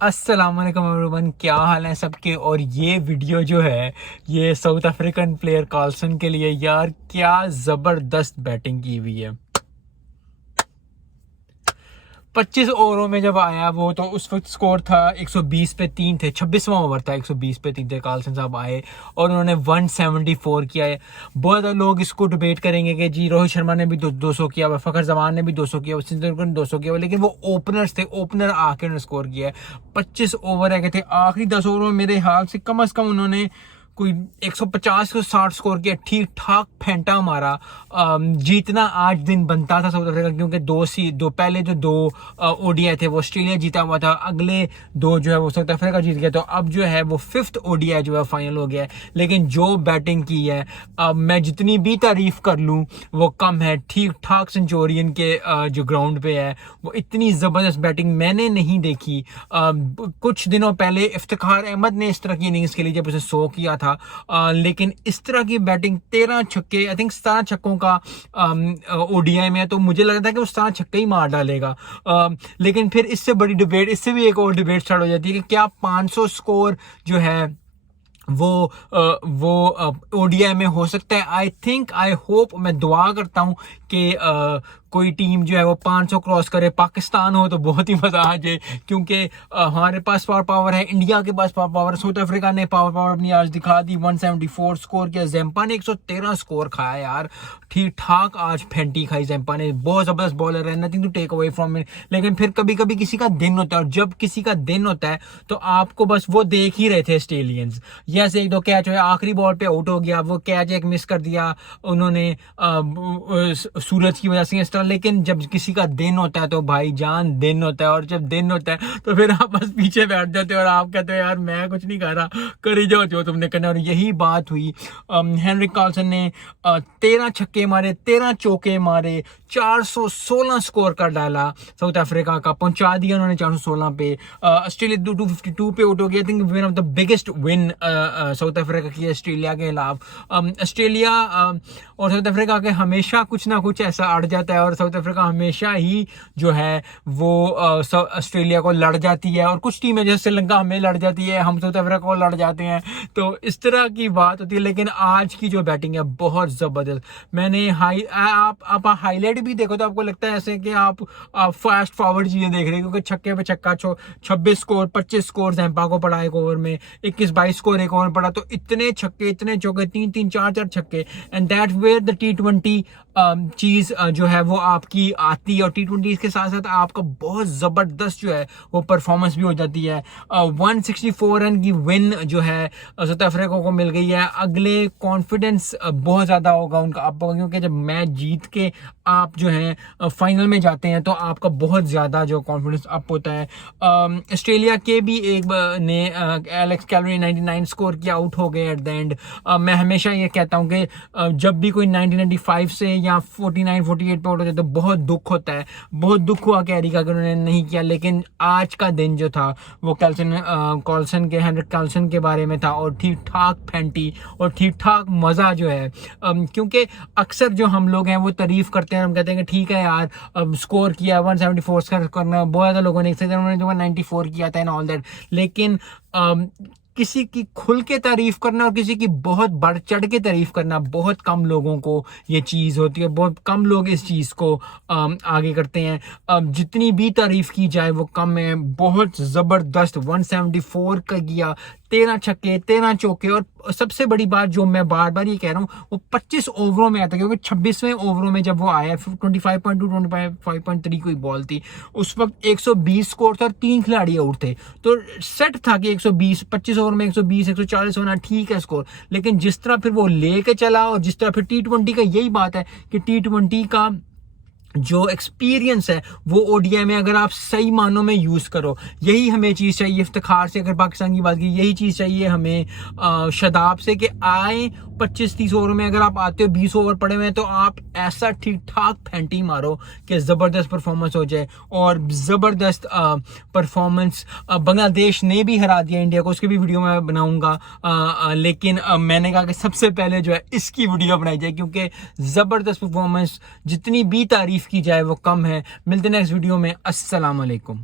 अस्सलाम वालेकुम एवरीवन, क्या हाल है सबके। और ये वीडियो जो है ये साउथ अफ्रीकन प्लेयर कार्लसन के लिए। यार क्या ज़बरदस्त बैटिंग की हुई है। 25 ओवरों में जब आया वो, तो उस वक्त स्कोर था 120 पे 3 थे। 26वां ओवर था, 120 पे 3 थे। कार्लसन साहब आए और उन्होंने 174 किया है। बहुत सारे लोग इसको डिबेट करेंगे कि जी रोहित शर्मा ने भी 200 किया हुआ, फखर जमान ने भी 200 किया हुआ, सिंधु तेंदुलकर ने 200 किया हुआ, लेकिन वो ओपनर्स थे। ओपनर आके उन्होंने स्कोर किया है। 25 ओवर है थे। आखिरी 10 ओवरों में मेरे हाल से कम उन्होंने कोई 150 से 60 स्कोर किया। ठीक ठाक फेंटा मारा। जीतना आज दिन बनता था साउथ अफ्रीका, क्योंकि दो पहले जो दो ओडीआई थे वो ऑस्ट्रेलिया जीता हुआ था, अगले दो जो है वो साउथ अफ्रीका जीत गया। तो अब जो है वो 5th ओडीआई जो है फाइनल हो गया है। लेकिन जो बैटिंग की है, मैं जितनी भी तारीफ कर लूँ वो कम है। ठीक ठाक सेंचुरियन के जो ग्राउंड पे है वो इतनी जबरदस्त बैटिंग मैंने नहीं देखी। कुछ दिनों पहले इफ्तिखार अहमद ने इस तरह की इनिंग्स खेली जब उसे 100 किया था। लेकिन इस तरह की बैटिंग 13 छक्के, आई थिंक 17 छक्कों का ओडीआई में है, तो मुझे लगता है कि वो 17 छक्के ही मार डालेगा। लेकिन फिर इससे बड़ी डिबेट, इससे भी एक और डिबेट स्टार्ट हो जाती है कि क्या 500 स्कोर जो है वो ओडीआई में हो सकता है। आई थिंक, आई होप, मैं दुआ करता हूं कि कोई टीम जो है वो 500 क्रॉस करे। पाकिस्तान हो तो बहुत ही मजा आ जाए, क्योंकि हमारे पास पावर है, इंडिया के पास पावर। साउथ अफ्रीका ने पावर अपनी आज दिखा दी। 174 स्कोर किया। जैम्पा ने 113 स्कोर खाया यार। ठीक ठाक आज फेंटी खाई जैम्पा ने। बहुत जबरदस्त बॉलर है, nothing to take away from it. लेकिन फिर कभी कभी किसी का दिन होता है, और जब किसी का दिन होता है तो आपको बस वो देख ही रहे थे ऑस्ट्रेलियंस। यस, एक दो कैच हुए, आखिरी बॉल पे आउट हो गया, वो कैच एक मिस कर दिया उन्होंने सूरज की वजह से इस तरह। लेकिन जब किसी का दिन होता है तो भाई जान दिन होता है, और जब दिन होता है तो फिर आप बस पीछे बैठ जाते हो और आप कहते हो यार मैं कुछ नहीं कर रहा, कर ही जाओ जो तुमने करना। और यही बात हुई। हेनरिक कार्लसन ने 13 छक्के मारे, 13 चौके मारे, 416 स्कोर कर डाला। साउथ अफ्रीका का पहुंचा दिया उन्होंने 416 पे। ऑस्ट्रेलिया 252 पे आउट हो गया। I think one of the biggest win south Africa की ऑस्ट्रेलिया के खिलाफ। ऑस्ट्रेलिया और साउथ अफ्रीका के हमेशा कुछ ना कुछ ऐसा अड़ जाता है, और साउथ अफ्रीका हमेशा ही जो है वो ऑस्ट्रेलिया को लड़ जाती है। और कुछ टीमें जैसे श्रीलंका हमें लड़ जाती है, हम साउथ अफ्रीका को लड़ जाते हैं, तो इस तरह की बात होती है। लेकिन आज की जो बैटिंग है बहुत जबरदस्त। मैंने आप हाईलाइट भी देखो तो आपको लगता है ऐसे कि आप फास्ट फॉरवर्ड चीजें देख रहे हैं, क्योंकि छक्के पे छक्का 26 स्कोर, 25 स्कोर जैम्पा को पड़ा एक ओवर में, 21-22 स्कोर एक ओवर पड़ा। तो इतने छक्के, इतने चौके, 3-3, 4-4 छक्के। And that where the T20 चीज जो है वो आपकी आती है। और T20 के साथ साथ आपका बहुत जबरदस्त जो है वो परफॉर्मेंस भी हो जाती है। 164 रन की विन जो है साउथ अफ्रीका को मिल गई है। अगले कॉन्फिडेंस बहुत ज्यादा होगा उनका अब, क्योंकि जब मैच जीत के आप जो है फाइनल में जाते हैं तो आपका बहुत ज्यादा जो कॉन्फिडेंस अप होता है। ऑस्ट्रेलिया के भी एक ने एलेक्स कैलोरी 99 स्कोर किया, आउट हो गए एट द एंड। मैं हमेशा ये कहता हूं कि जब भी कोई 1995 से या 49-48 पे आउट हो जाए तो बहुत दुख होता है। बहुत दुख हुआ कैरी का कि उन्होंने नहीं किया। लेकिन आज का दिन जो था वो कार्लसन के, हेनरिक कार्लसन के बारे में था, और ठीक ठाक फेंटी और ठीक ठाक मजा जो है। क्योंकि अक्सर जो हम लोग हैं वो तारीफ करते हैं, हम कहते हैं कि ठीक है यार स्कोर किया 174 स्कोर करना। बहुत ज्यादा लोगों ने उन्होंने जो 94 किया था एंड ऑल दैट। लेकिन किसी की खुल के तारीफ करना और किसी की बहुत बढ़ चढ़ के तारीफ करना, बहुत कम लोगों को ये चीज होती है। बहुत कम लोग इस चीज को आगे करते हैं। जितनी भी तारीफ की जाए वो कम है। बहुत जबरदस्त 174 का किया, 13 छक्के, 13 चौके। और सबसे बड़ी बात जो मैं बार बार ये कह रहा हूँ, वो 25 ओवरों में आता, क्योंकि 26वें ओवरों में जब वो आया 25.2 25.3 कोई बॉल थी, उस वक्त 120 स्कोर था और 3 खिलाड़ी आउट थे। तो सेट था कि 120, 25 ओवर में 120 140 होना ठीक है स्कोर। लेकिन जिस तरह फिर वो लेके चला, और जिस तरह फिर T20 का यही बात है कि T20 का जो एक्सपीरियंस है वो ओडीआई में अगर आप सही मानों में यूज करो, यही हमें चीज चाहिए। इफ्तिखार से अगर पाकिस्तान की बात की, यही चीज चाहिए हमें शादाब से, कि आए 25-30 ओवर में अगर आप आते हो, 20 ओवर पड़े हुए हैं, तो आप ऐसा ठीक ठाक फेंटी मारो कि जबरदस्त परफॉर्मेंस हो जाए। और जबरदस्त परफॉर्मेंस बांग्लादेश ने भी हरा दिया इंडिया को, उसकी भी वीडियो मैं बनाऊंगा। लेकिन मैंने कहा कि सबसे पहले जो है इसकी वीडियो बनाई जाए, क्योंकि जबरदस्त परफॉर्मेंस जितनी भी तारीफ की जाए वो कम है। मिलते हैं नेक्स्ट वीडियो में। अस्सलाम वालेकुम।